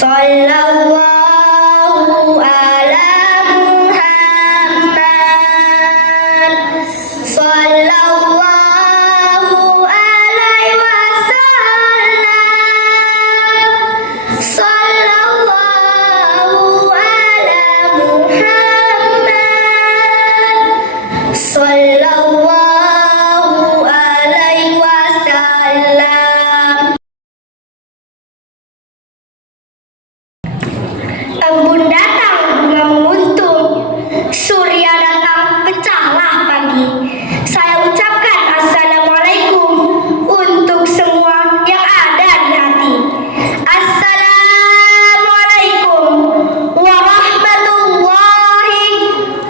Sallallahu ala Muhammad. Sallallahu alaihi wasallam. Sallallahu ala Muhammad. Sallallahu alaihi wasallam. Embun datang, bunga menguntung, surya datang, pecahlah pagi. Saya ucapkan assalamualaikum untuk semua yang ada di hati. Assalamualaikum warahmatullahi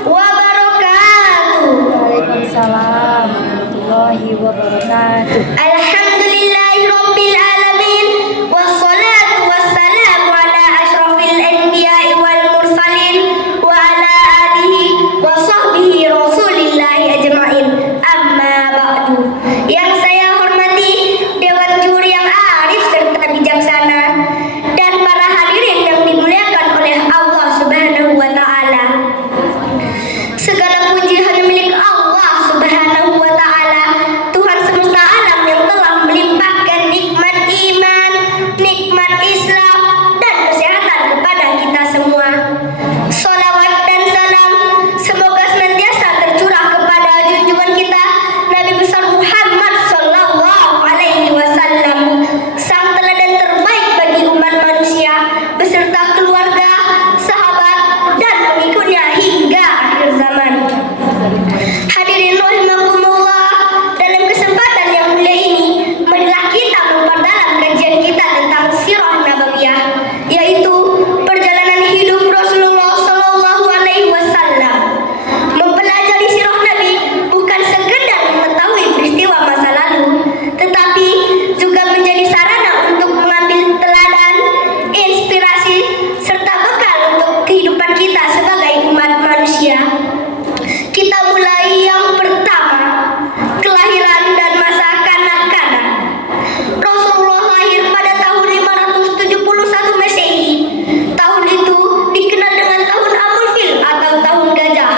wabarakatuh. Waalaikumsalam warahmatullahi wabarakatuh. Alhamdulillahi rabbil alamin, wassalatu wassalamu ala asyrafil anbiya'i wal mursalin wa ala alihi wa sahbihi rasulillahi ajma'in. Amma ba'du. Yang saya hormati Dewan Juri yang arif serta bijaksana dan para hadirin yang dimuliakan oleh Allah Subhanahu wa taala. Segala puji hanya milik Allah Subhanahu wa taala, Tuhan semesta alam yang telah melimpahkan nikmat iman, nikmat Islam dan kesehatan kepada kita semua. Sholawat dan salam semoga senantiasa tercurah kepada junjungan kita Nabi besar Muhammad sallallahu alaihi wasallam, sang teladan terbaik bagi umat manusia beserta keluarga, sahabat dan pengikutnya hingga akhir zaman. Hadirin rahimakumullah, dalam kesempatan yang mulia ini marilah kita memperdalam kajian kita tentang sirah nabawiyah, yaitu perjalanan hidup Rasulullah sallallahu alaihi wasallam. Mempelajari sirah Nabi bukan sekedar mengetahui peristiwa masa lalu, tetapi juga menjadi sarana untuk mengambil teladan, inspirasi serta bekal untuk kehidupan kita sebagai umat manusia. Kita mulai yang pertama, kelahiran dan masa kanak-kanak. Rasulullah lahir pada tahun 571 Masehi. Tahun itu dikenal dengan tahun Amul Fil atau tahun gajah.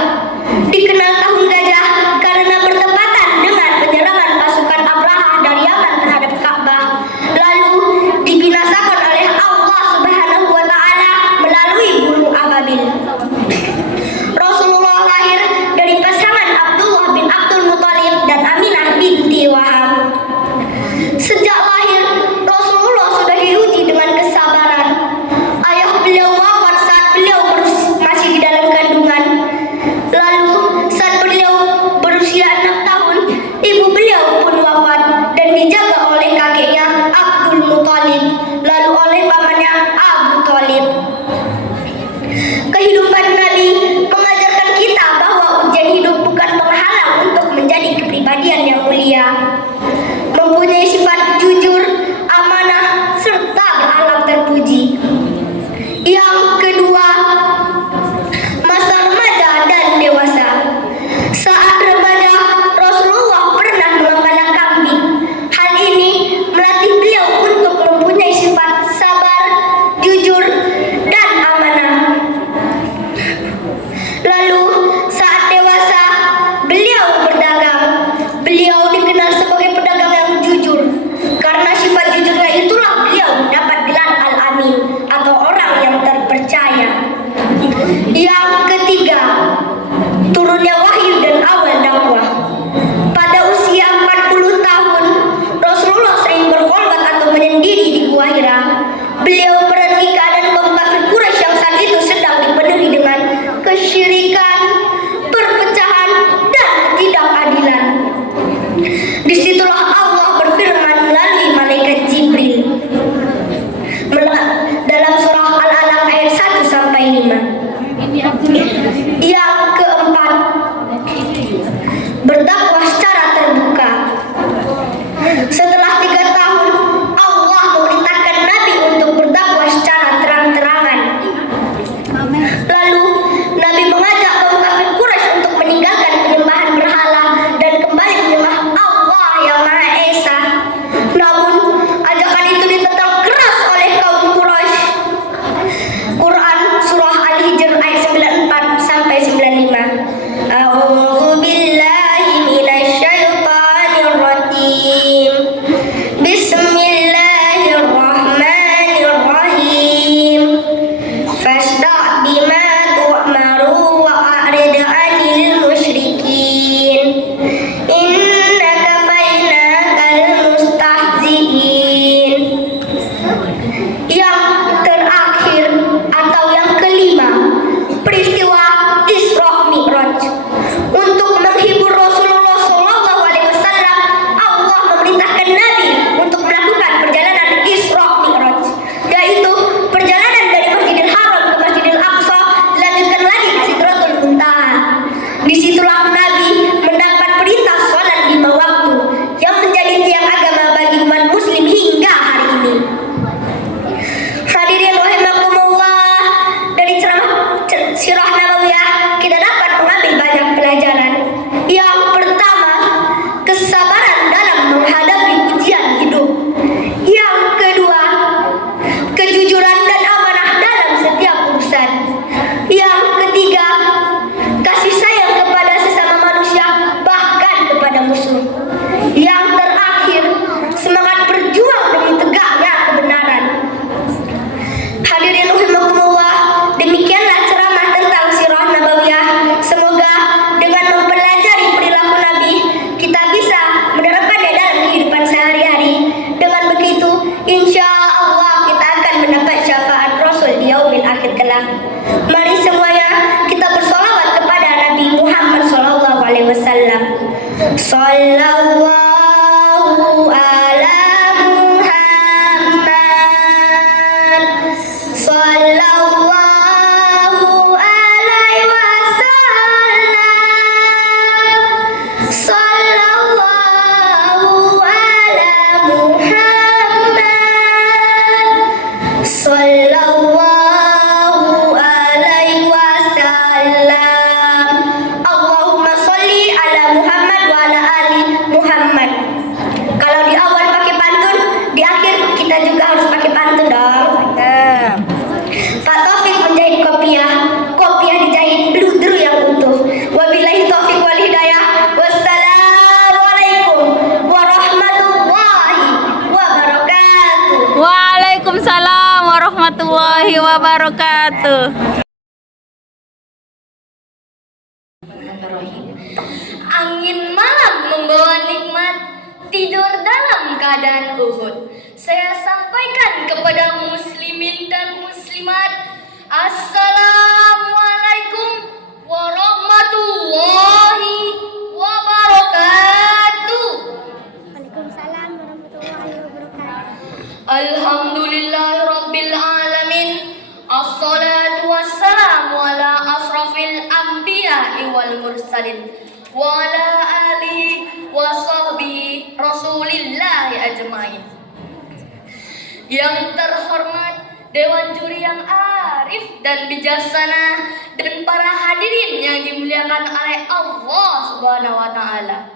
Dikenal tahun gajah karena bertepatan dengan penyerangan pasukan Abraha dari Yaman terhadap Ka'bah, lalu dibinasakan oleh Allah Subhanahu wa taala melalui burung ababil. Rasulullah lahir dari pasangan Abdullah bin Abdul Muthalib dan Aminah binti Wahab. Sejak lahir, Rasulullah sudah diuji dengan kesabaran. Ayah beliau wafat saat beliau masih di dalam kandungan. Lalu saat beliau berusia 6 tahun, ibu beliau pun wafat dan dijaga oleh kakeknya Abdul Muthalib, lalu oleh pamannya Abu Thalib. Kehidupan Nabi mengajarkan kita bahwa ujian hidup bukan penghalang untuk menjadi kepribadian yang mulia. Mempunyai sifat jujur, amanah, serta berakhlak terpuji. Yang kedua, masa remaja dan dewasa. Saat remaja, Rasulullah pernah memelihara kambing. Hal ini melatih beliau untuk mempunyai sifat sabar, jujur, dan amanah. Lalu saat dewasa, beliau berdagang. Beliau dikenal sebagai pedagang yang jujur. Karena sifat jujurnya itulah beliau mendapat gelar Al-Amin Wasallam. Mari semuanya kita bersolawat kepada Nabi Muhammad sallallahu alaihi wasallam. Sallallahu ala Muhammad. Sallallahu alaihi wasallam. Sallallahu ala Muhammad. Sallallahu alaihi wasallam. Allahumma sholli ala Muhammad wa ala ali Muhammad. Kalau di awal pakai pantun, di akhir kita juga harus pakai pantun dong. Pak Taufik menjahit kopiah, kopiah dijahit bludru yang utuh. Wabillahi taufik wal hidayah. Wassalamualaikum warahmatullahi wabarakatuh. Waalaikumsalam warahmatullahi wabarakatuh. Angin malam membawa nikmat, tidur dalam keadaan Uhud. Saya sampaikan kepada muslimin dan muslimat, Assalamualaikum warahmatullahi wabarakatuh. Waalaikumsalam warahmatullahi wabarakatuh. Alhamdulillahi rabbil alamin. Assalatu wassalamu ala asrafil anbiya'i wal mursalin wa ala alihi wa sahbihi rasulillahi ajmain. Yang terhormat Dewan Juri yang arif dan bijaksana dan para hadirin yang dimuliakan oleh Allah Subhanahu wa taala.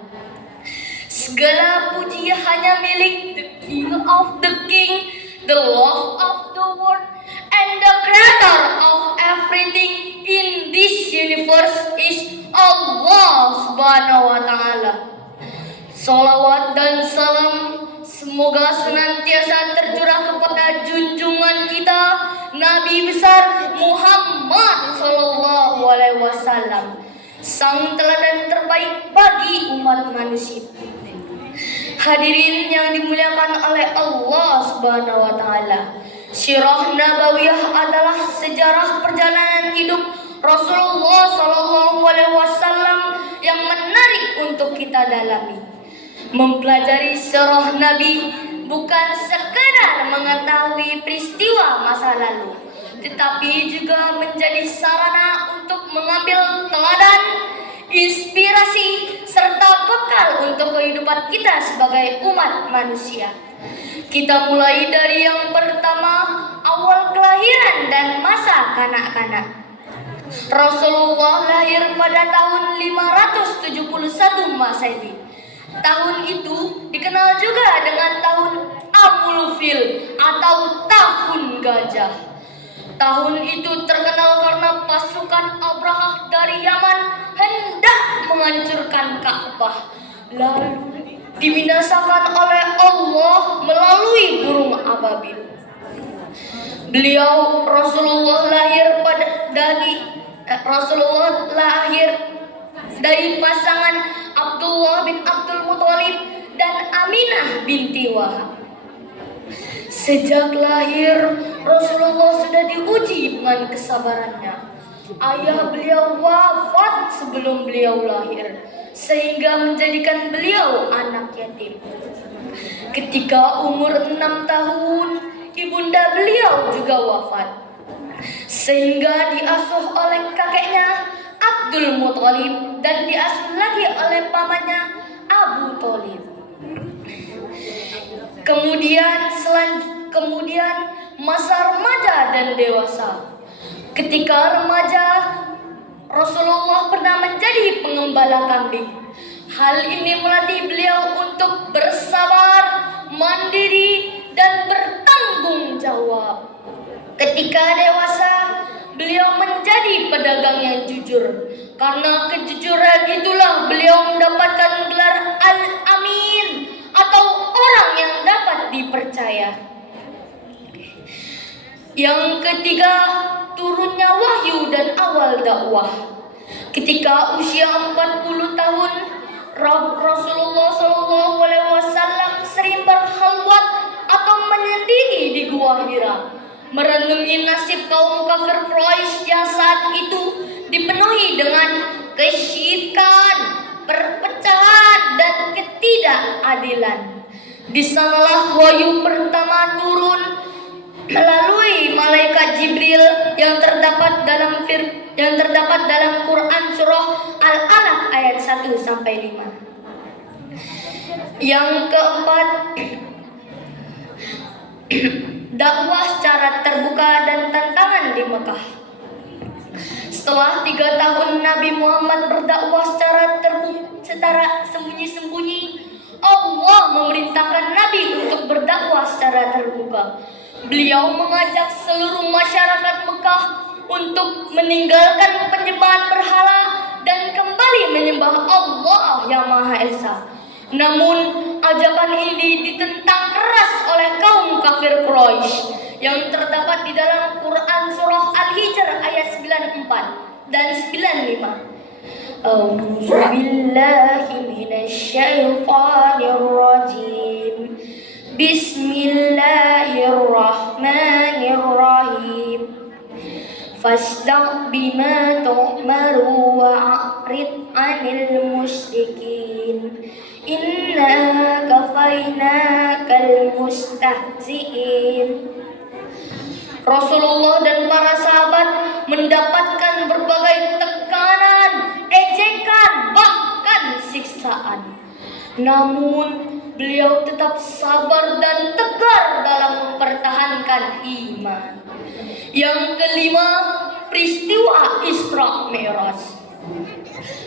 Segala puji hanya milik the King of the King, the Lord of the world, and the Creator of everything in this universe is Allah Subhanahu wa taala. Salawat dan salam semoga senantiasa tercurah kepada junjungan kita Nabi besar Muhammad sallallahu alaihi wasallam, sang teladan terbaik bagi umat manusia. Hadirin yang dimuliakan oleh Allah Subhanahu wa taala, Sirah Nabawiyah adalah sejarah perjalanan hidup Rasulullah sallallahu alaihi wasallam yang menarik untuk kita dalami. Mempelajari sirah Nabi bukan sekadar mengetahui peristiwa masa lalu, tetapi juga menjadi sarana untuk mengambil teladan, inspirasi, serta bekal untuk kehidupan kita sebagai umat manusia. Kita mulai dari yang pertama, awal kelahiran dan masa kanak-kanak. Rasulullah lahir pada tahun 571 Masehi. Tahun itu dikenal juga dengan tahun Amul Fil atau tahun gajah. Tahun itu terkenal karena pasukan Abrahah dari Yaman hendak menghancurkan Ka'bah, lalu dibinasakan oleh Allah melalui burung ababil. Rasulullah lahir dari pasangan Abdullah bin Abdul Muthalib dan Aminah binti Wahab. Sejak lahir, Rasulullah sudah diuji dengan kesabarannya. Ayah beliau wafat sebelum beliau lahir, sehingga menjadikan beliau anak yatim. Ketika umur 6 tahun, ibunda beliau juga wafat, sehingga diasuh oleh kakeknya Abdul Muthalib dan diasuh lagi oleh pamannya Abu Thalib. Kemudian masa remaja dan dewasa. Ketika remaja, Rasulullah pernah menjadi pengembala kambing. Hal ini melatih beliau untuk bersabar, mandiri, dan bertanggung jawab. Ketika dewasa, beliau menjadi pedagang yang jujur. Karena kejujuran itulah beliau mendapatkan gelar Al-Amin atau orang yang dapat dipercaya. Yang ketiga, turunnya wahyu dan awal dakwah. Ketika usia 40 tahun, Rasulullah SAW sering berkhalwat atau menyendiri di Gua Hira. merenungi nasib kaum kafir Quraisy yang saat itu dipenuhi dengan kesyirikan, perpecahan, dan ketidakadilan. Di sanalah wahyu pertama turun melalui malaikat Jibril yang terdapat dalam Quran surah Al-Alaq ayat 1 sampai 5. Yang keempat, dakwah secara terbuka dan tantangan di Mekah. Setelah 3 tahun Nabi Muhammad berdakwah secara sembunyi-sembunyi, Allah memerintahkan Nabi untuk berdakwah secara terbuka. Beliau mengajak seluruh masyarakat Mekah untuk meninggalkan penyembahan berhala dan kembali menyembah Allah yang Maha Esa. Namun, ajakan ini ditentang keras oleh kaum kafir Quraisy yang terdapat di dalam Quran surah Al-Hijr ayat 94 dan 95. A'udzu billahi minasyaitonir rajim. Bismillahirrahmanirrahim. Fasda' bima tu'maru wa'rid 'anil musyrikin. Inna kafainakal mustahzi'in. Rasulullah dan para sahabat mendapatkan berbagai tekanan, ejekan, bahkan siksaan. Namun beliau tetap sabar dan tegar dalam mempertahankan iman. Yang kelima, peristiwa Isra Mi'raj.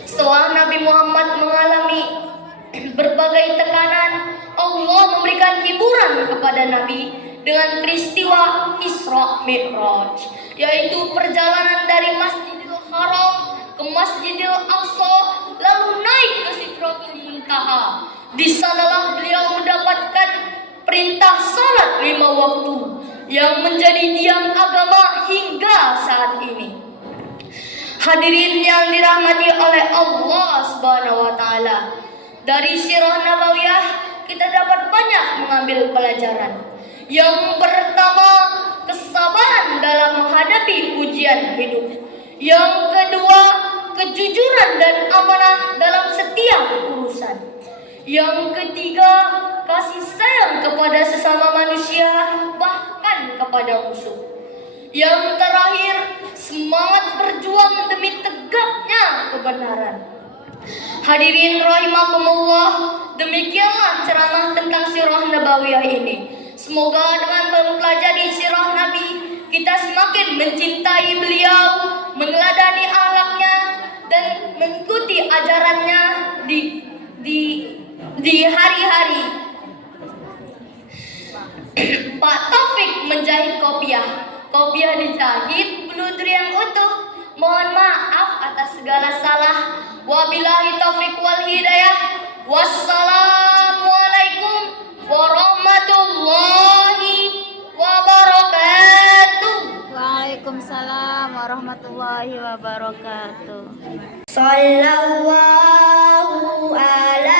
Setelah Nabi Muhammad mengalami berbagai tekanan, Allah memberikan hiburan kepada Nabi dengan peristiwa Isra Mi'raj, yaitu perjalanan dari Masjidil Haram ke Masjidil Aqsa lalu naik ke Sidratul Muntaha. Di sanalah beliau mendapatkan perintah salat 5 waktu yang menjadi tiang agama hingga saat ini. Hadirin yang dirahmati oleh Allah Subhanahu wa taala, dari sirah nabawiyah kita dapat banyak mengambil pelajaran. Yang pertama, kesabaran dalam menghadapi ujian hidup. Yang kedua, kejujuran dan amanah dalam setiap urusan. Yang ketiga, kasih sayang kepada sesama manusia, bahkan kepada musuh. Yang terakhir, semangat berjuang demi tegaknya kebenaran. Hadirin rahimakumullah, demikianlah ceramah tentang sirah nabawiyah ini. Semoga dengan mempelajari sirah Nabi, kita semakin mencintai beliau, meneladani akhlaknya, dan mengikuti ajarannya di hari-hari. Pak Taufik menjahit kopiah dijahit, bludur yang utuh. Mohon maaf atas segala salah. Wabillahi taufiq wal hidayah. Wassalamualaikum warahmatullahi wabarakatuh. Waalaikumsalam warahmatullahi wabarakatuh. Sallallahu ala